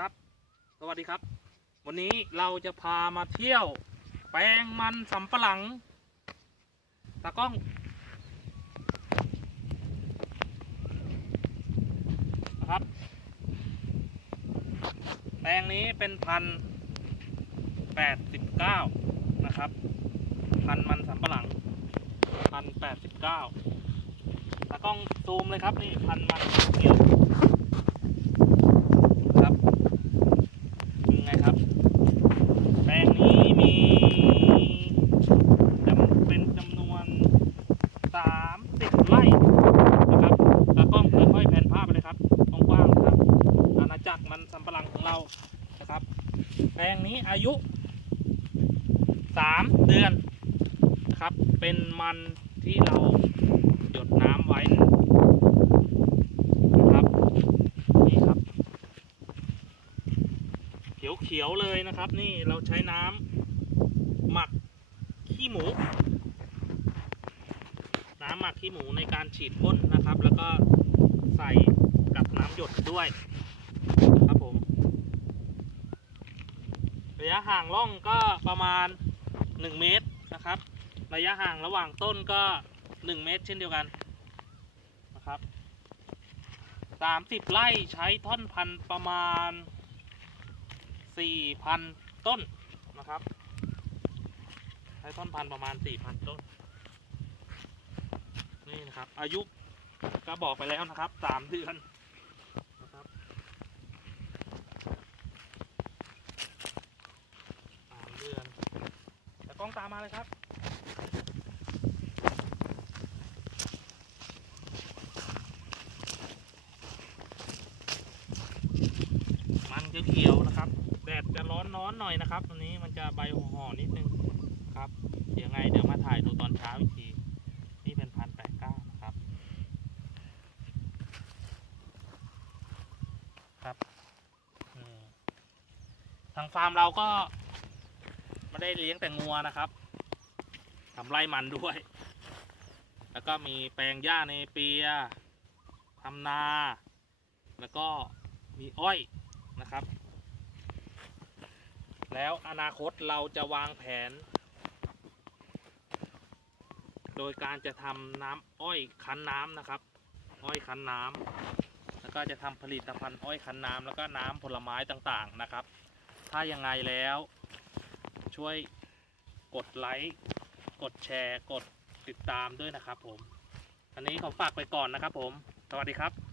ครับ สวัสดีครับ วันนี้เราจะพามาเที่ยว แปลงมันสำปะหลัง ตากล้อง นะครับ แปลงนี้เป็นพันแปดสิบเก้านะครับ พันมันสำปะหลังพันแปดสิบเก้าตากล้องซูมเลยครับนี่พันมันเขียวครับยังไงครับ แปลงนี้มีจำเป็นจำนวนสามสิบ ไร่นะครับตากล้องค่อยๆแผนภาพไปเลยครับกว้างๆนะครับอาณาจักรมันสำปะหลังของเรานะครับแปลงนี้อายุสามเดือนนะครับเป็นมันที่เราหยดน้ำไว้นะครับนี่ครับ เขียวๆเลยนะครับ นี่เราใช้น้ำหมักขี้หมู หมักขี้หมูในการฉีดพ่นนะครับ แล้วก็ใส่กับน้ำหยดด้วยครับผมระยะห่างร่องก็ประมาณ 1 เมตรนะครับ ระยะห่างระหว่างต้นก็ 1 เมตร เช่นเดียวกันนะครับ 30 ไร่ใช้ท่อนพันประมาณ 4,000 ต้นนะครับ ใช้ท่อนพันประมาณ 4,000 ต้น นี่นะครับ อายุก็บอกไปแล้วนะครับ3เดือนนะครับสามเดือนแต่กล้องตามมาเลยครับมันจะเขียวนะครับ แดดจะร้อนน้อนหน่อยนะครับตรงนี้มันจะใบห่อนิดนึงครับเดี๋ยวไงเดี๋ยวมาถ่ายดูตอนเช้าอีกที นี่เป็นพันแปดเก้านะครับ ครับทางฟาร์มเราก็ไม่ได้เลี้ยงแต่งัวนะครับทำไร่มันด้วย แล้วก็มีแปลงหญ้าในเปียทำนา แล้วก็มีอ้อยนะครับ แล้วอนาคตเราจะวางแผน โดยการจะทำน้ำอ้อยคั้นน้ำนะครับ อ้อยคั้นน้ำ ก็จะทำผลิตภัณฑ์อ้อยคั้นน้ำแล้วก็น้ำผลไม้ต่างๆนะครับ ถ้ายังไงแล้วช่วยกดไลค์กดแชร์ กดติดตามด้วยนะครับผม อันนี้ขอฝากไปก่อนนะครับผม สวัสดีครับ